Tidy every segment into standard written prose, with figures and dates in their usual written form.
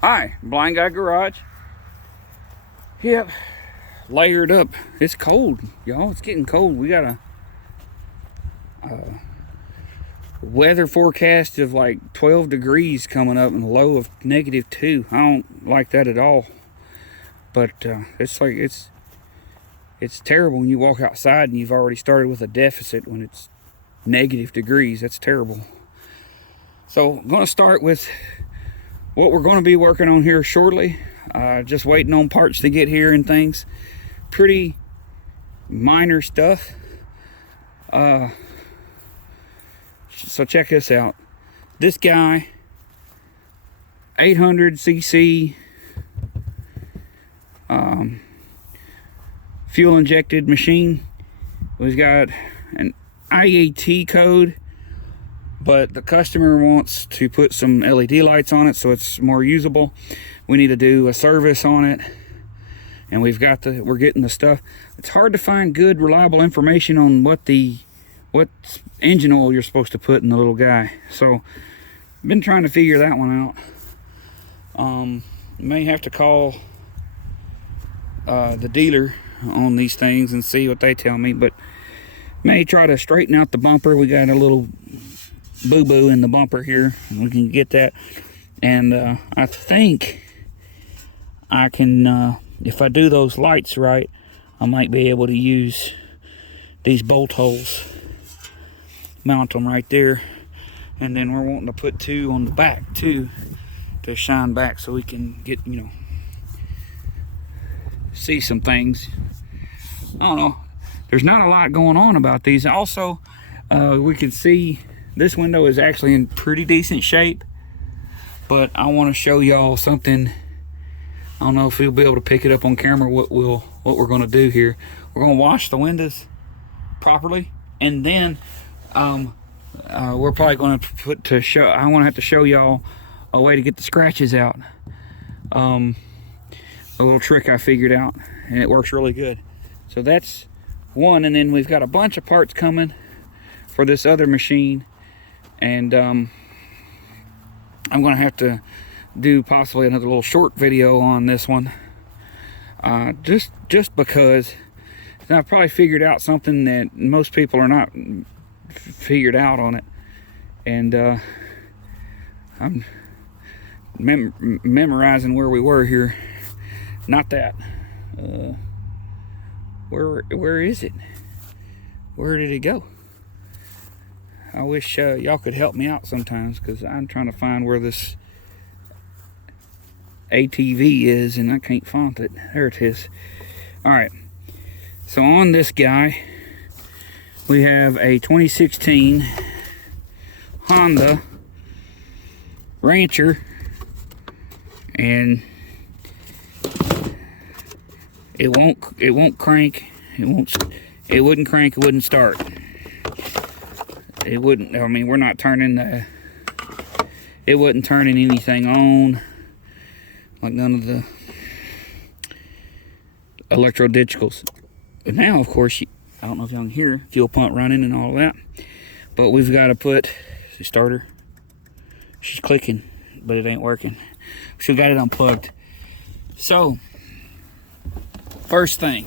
Hi, Blind Guy Garage. Yep, layered up. It's cold, y'all. It's getting cold. We got a weather forecast of like 12 degrees coming up and a low of -2. I don't like that at all. But it's like it's terrible when you walk outside and you've already started with a deficit when it's -degrees. That's terrible. So I'm going to start with what we're going to be working on here shortly. Just waiting on parts to get here and things. Pretty minor stuff. So check this out. This guy, 800cc fuel injected machine. We've got an IAT code, but the customer wants to put some LED lights on it so it's more usable. We need to do a service on it, and we're getting the stuff. It's hard to find good reliable information on what engine oil you're supposed to put in the little guy, so I've been trying to figure that one out. May have to call the dealer on these things and see what they tell me, but may try to straighten out the bumper. We got a little boo-boo in the bumper here, and we can get that. And I think I can, if I do those lights right, I might be able to use these bolt holes, mount them right there, and then we're wanting to put 2 on the back too to shine back so we can get, see some things. I don't know, there's not a lot going on about these. Also, we can see this window is actually in pretty decent shape, but I want to show y'all something. I don't know if we'll be able to pick it up on camera what we're going to do here. We're going to wash the windows properly, and then we're probably going to I want to have to show y'all a way to get the scratches out. A little trick I figured out, and it works really good. So that's one, and then we've got a bunch of parts coming for this other machine, and I'm going to have to do possibly another little short video on this one, just because I've probably figured out something that most people are not figured out on it, and I'm memorizing where we were here. Not that. Where is it? Where did it go? I wish y'all could help me out sometimes, because I'm trying to find where this ATV is and I can't find it. There it is. Alright, so on this guy we have a 2016 Honda Rancher, and it won't crank. It wouldn't crank, it wouldn't start. It wouldn't, I mean, we're not turning it wasn't turning anything on, like none of the electro digitals. But now, of course, I don't know if y'all can hear fuel pump running and all that, but we've got to put the starter. She's clicking, but it ain't working. She got it unplugged. So, first thing,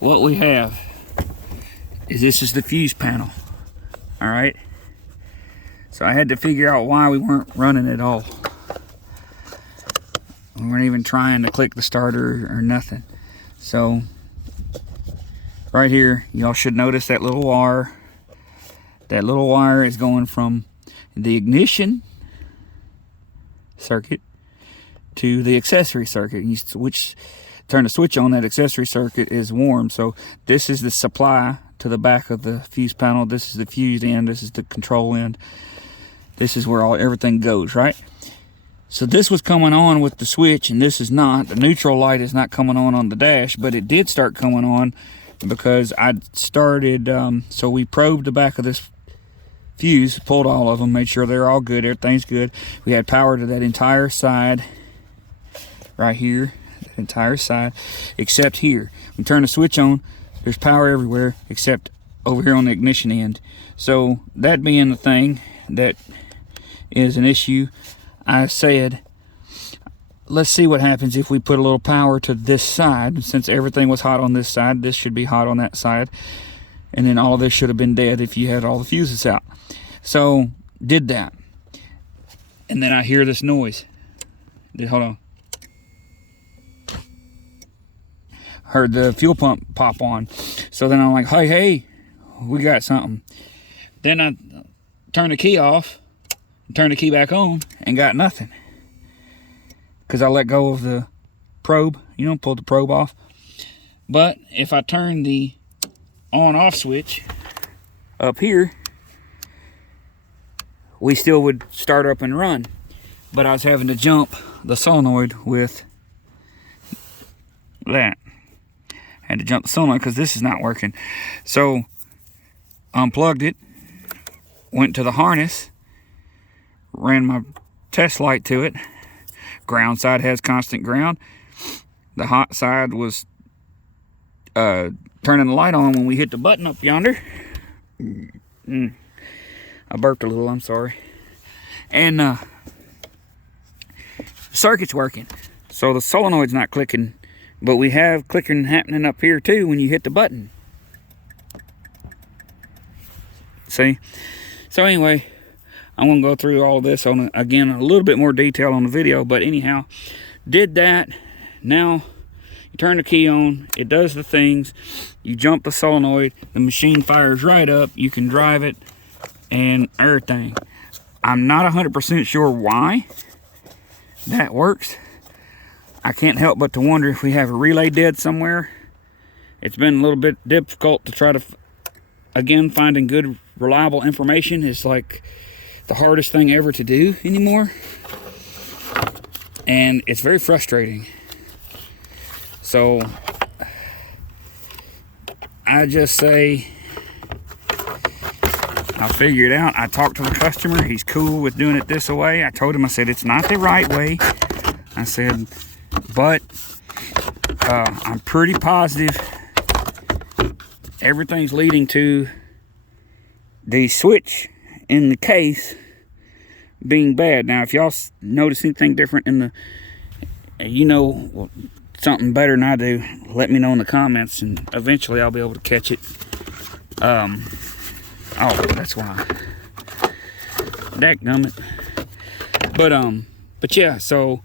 what we have is this is the fuse panel. All right. So I had to figure out why we weren't running at all. We weren't even trying to click the starter or nothing. So right here, y'all should notice that little wire. That little wire is going from the ignition circuit to the accessory circuit. You turn the switch on, that accessory circuit is warm. So this is the supply to the back of the fuse panel. This is the fuse end. This is the control end. This is where everything goes, right? So this was coming on with the switch, and this is not. The neutral light is not coming on the dash, but it did start coming on because I started, so we probed the back of this fuse, pulled all of them, made sure they're all good, everything's good. We had power to that entire side right here, that entire side, except here. We turn the switch on, there's power everywhere except over here on the ignition end. So that being the thing that is an issue, I said let's see what happens if we put a little power to this side. Since everything was hot on this side, this should be hot on that side. And then all of this should have been dead if you had all the fuses out. So, did that. And then I hear this noise. Hold on. Heard the fuel pump pop on. So then I'm like, hey, we got something. Then I turned the key off, turned the key back on, and got nothing. Because I let go of the probe, pulled the probe off. But if I turn the on-off switch up here, we still would start up and run. But I was having to jump the solenoid with that. Had to jump the solenoid because this is not working. So, unplugged it, went to the harness, ran my test light to it. Ground side has constant ground. The hot side was turning the light on when we hit the button up yonder. I burped a little, I'm sorry. And circuit's working. So the solenoid's not clicking, but we have clicking happening up here too when you hit the button. See? So anyway, I'm going to go through all of this on, again, a little bit more detail on the video. But anyhow, did that. Now, you turn the key on. It does the things. You jump the solenoid. The machine fires right up. You can drive it and everything. I'm not 100% sure why that works. I can't help but to wonder if we have a relay dead somewhere. It's been a little bit difficult to try to, again, finding good, reliable information is like the hardest thing ever to do anymore. And it's very frustrating. So, I just say, I'll figure it out. I talked to the customer. He's cool with doing it this way. I told him, I said, it's not the right way. I said, but I'm pretty positive everything's leading to the switch in the case being bad. Now, if y'all notice anything different in the, something better than I do, let me know in the comments, and eventually I'll be able to catch it. Oh, that's why. Dadgummit. But yeah, so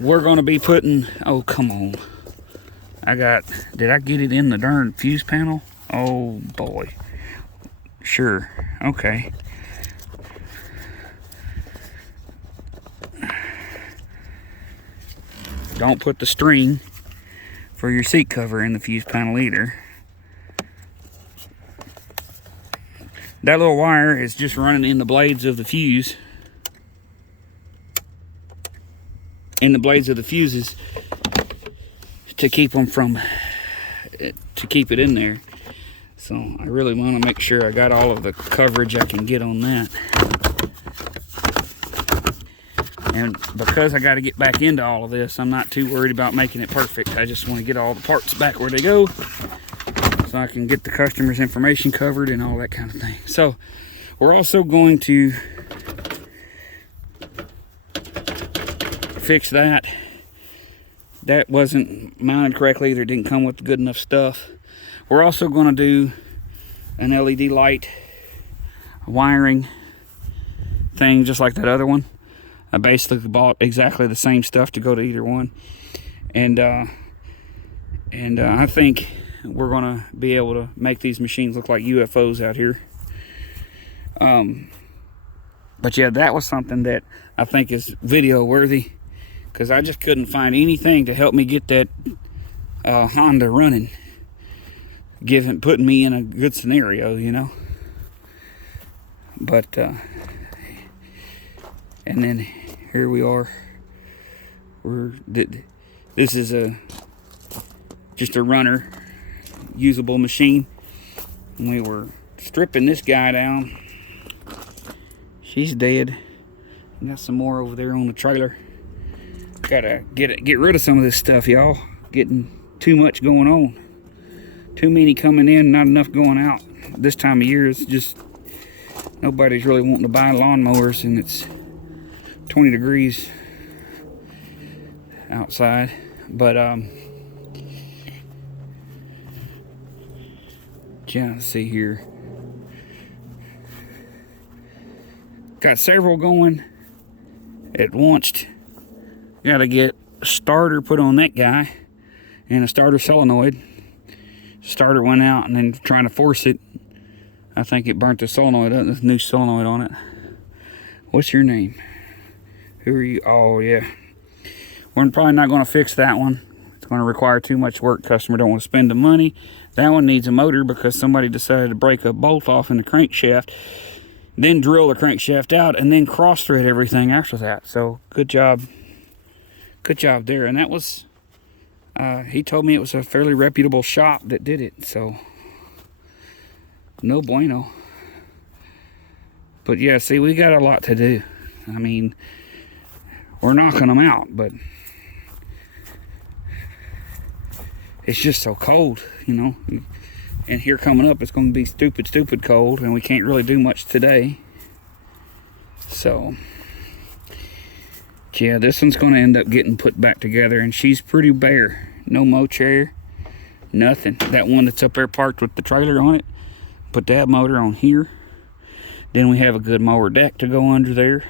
we're gonna be putting, oh, come on. Did I get it in the darn fuse panel? Oh boy. Sure, okay. Don't put the string for your seat cover in the fuse panel either. That little wire is just running in the blades of the fuse. In the blades of the fuses to keep them from, to keep it in there. So I really want to make sure I got all of the coverage I can get on that. And because I got to get back into all of this, I'm not too worried about making it perfect. I just want to get all the parts back where they go, so I can get the customer's information covered and all that kind of thing. So we're also going to fix that. That wasn't mounted correctly. Either didn't come with good enough stuff. We're also going to do an LED light wiring thing just like that other one. I basically bought exactly the same stuff to go to either one. And I think we're going to be able to make these machines look like UFOs out here. But yeah, that was something that I think is video worthy, because I just couldn't find anything to help me get that Honda running, putting me in a good scenario, But and then here we are. This is just a runner, usable machine. And we were stripping this guy down. She's dead. Got some more over there on the trailer. Gotta get rid of some of this stuff, y'all. Getting too much going on. Too many coming in, not enough going out. This time of year, it's just nobody's really wanting to buy lawnmowers, and it's 20 degrees outside. But yeah, let's see here. Got several going at once. Got to get a starter put on that guy and a starter solenoid. Starter went out, and then trying to force it, I think it burnt the solenoid up. There's a new solenoid on it. What's your name? Who are you? Oh yeah. We're probably not going to fix that one. It's going to require too much work. Customer don't want to spend the money. That one needs a motor because somebody decided to break a bolt off in the crankshaft, then drill the crankshaft out, and then cross thread everything after that. So good job there. And that was, he told me it was a fairly reputable shop that did it. So no bueno. But yeah, see, we got a lot to do. I mean, we're knocking them out, but it's just so cold, you know. And here coming up, it's going to be stupid cold, and we can't really do much today. So, yeah, this one's going to end up getting put back together, and she's pretty bare. No mow chair, nothing. That one that's up there parked with the trailer on it, put that motor on here. Then we have a good mower deck to go under there.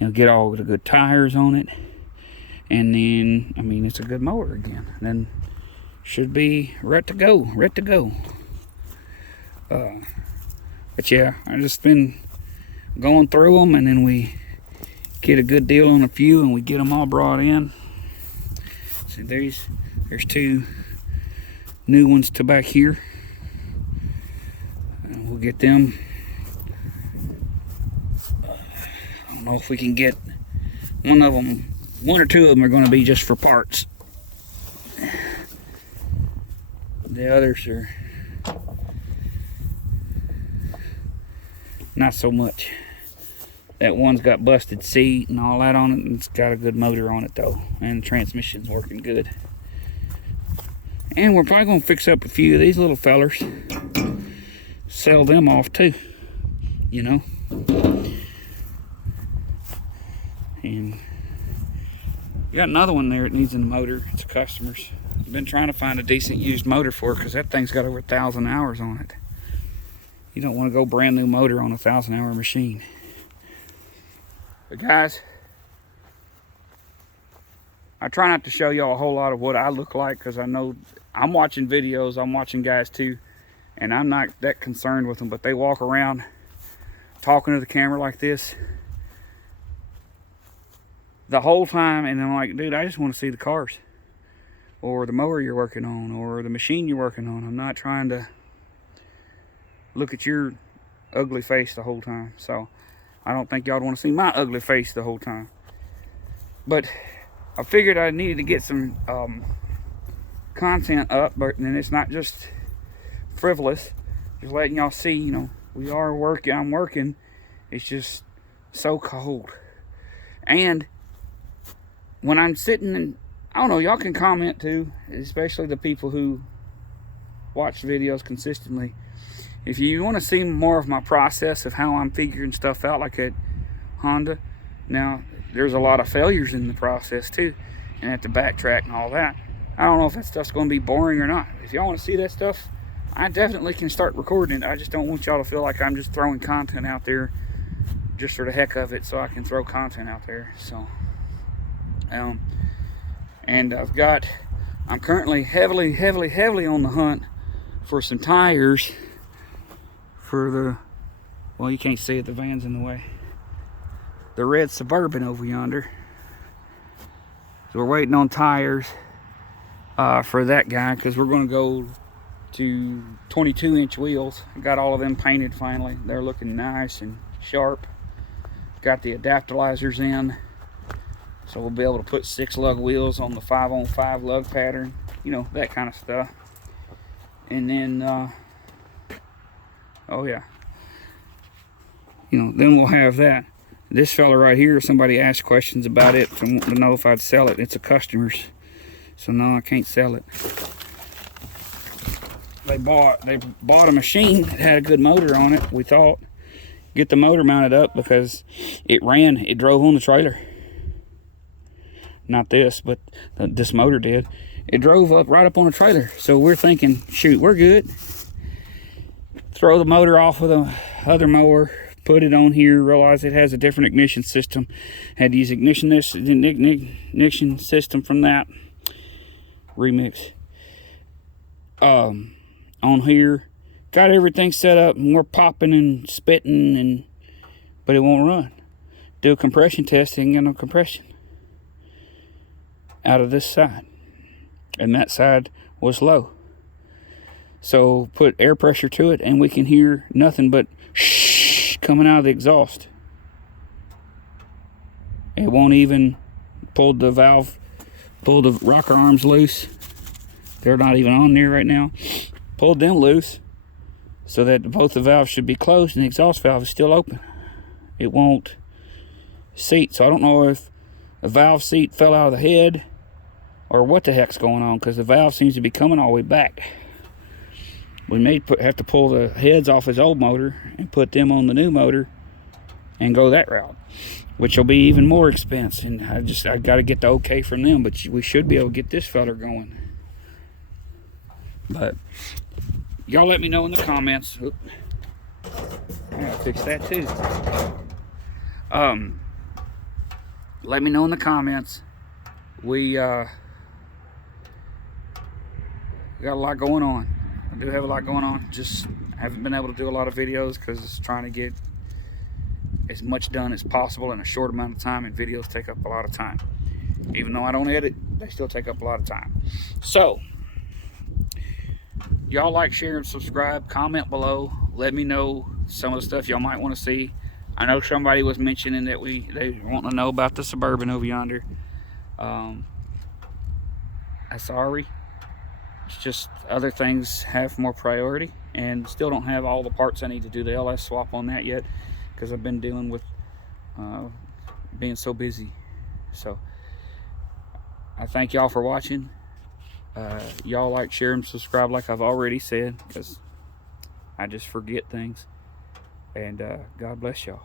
And get all the good tires on it. And then, I mean, it's a good mower again. And then should be ready to go. But yeah, I just been going through them, and then we get a good deal on a few, and we get them all brought in. So there's two new ones to back here. And we'll get them. I don't know if we can get one or two of them are going to be just for parts. The others are not so much. That one's got busted seat and all that on it, and it's got a good motor on it though, and the transmission's working good. And we're probably going to fix up a few of these little fellers, sell them off too, you know. And we got another one there that needs a motor. It's a customer's. I've been trying to find a decent used motor for it because that thing's got over 1,000 hours on it. You don't want to go brand new motor on a 1,000-hour machine. But guys, I try not to show y'all a whole lot of what I look like because I know I'm watching videos, I'm watching guys too, and I'm not that concerned with them, but they walk around talking to the camera like this the whole time, and I'm like, dude, I just want to see the cars or the mower you're working on or the machine you're working on. I'm not trying to look at your ugly face the whole time. So I don't think y'all want to see my ugly face the whole time. But I figured I needed to get some content up, but then it's not just frivolous, just letting y'all see, you know, we are working, I'm working. It's just so cold. And when I'm sitting and, I don't know, y'all can comment too, especially the people who watch videos consistently. If you want to see more of my process of how I'm figuring stuff out, like at Honda, now there's a lot of failures in the process too, and have to backtrack and all that. I don't know if that stuff's going to be boring or not. If y'all want to see that stuff, I definitely can start recording it. I just don't want y'all to feel like I'm just throwing content out there just for the heck of it, so I can throw content out there. So and I'm currently heavily on the hunt for some tires for the, well, you can't see it, the van's in the way, the red Suburban over yonder. So we're waiting on tires for that guy, because we're going to go to 22-inch wheels. I got all of them painted finally. They're looking nice and sharp. Got the adaptalizers in, so we'll be able to put 6 lug wheels on the 5-on-5 lug pattern, you know, that kind of stuff. And then oh yeah, you know, then we'll have that. This fella right here, somebody asked questions about it and wanted to know if I'd sell it. It's a customer's, so no, I can't sell it. They bought a machine that had a good motor on it, we thought. Get the motor mounted up because it drove on the trailer. not this, but this motor did. It drove up right up on the trailer. So we're thinking, shoot, we're good. Throw the motor off of the other mower, put it on here, realize it has a different ignition system. Had to use ignition system from that remix. On here, got everything set up, and we're popping and spitting, but it won't run. Do a compression test, ain't got no compression out of this side, and that side was low. So put air pressure to it, and we can hear nothing but shh coming out of the exhaust. It won't even pull the valve, pull the rocker arms loose. They're not even on there right now. Pulled them loose so that both the valves should be closed and the exhaust valve is still open. It won't seat. So I don't know if the valve seat fell out of the head or what the heck's going on, because the valve seems to be coming all the way back. We may have to pull the heads off his old motor and put them on the new motor and go that route, which will be even more expense. And I got to get the okay from them, but we should be able to get this feller going. But y'all let me know in the comments. Oop. I gotta fix that too. Let me know in the comments. We got a lot going on. I do have a lot going on. Just haven't been able to do a lot of videos because it's trying to get as much done as possible in a short amount of time, and videos take up a lot of time. Even though I don't edit, they still take up a lot of time. So y'all like, share, and subscribe. Comment below. Let me know some of the stuff y'all might want to see. I know somebody was mentioning that they want to know about the Suburban over yonder. I'm sorry. It's just other things have more priority, and still don't have all the parts I need to do the LS swap on that yet, because I've been dealing with being so busy. So I thank y'all for watching. Y'all like, share, and subscribe like I've already said, because I just forget things. And God bless y'all.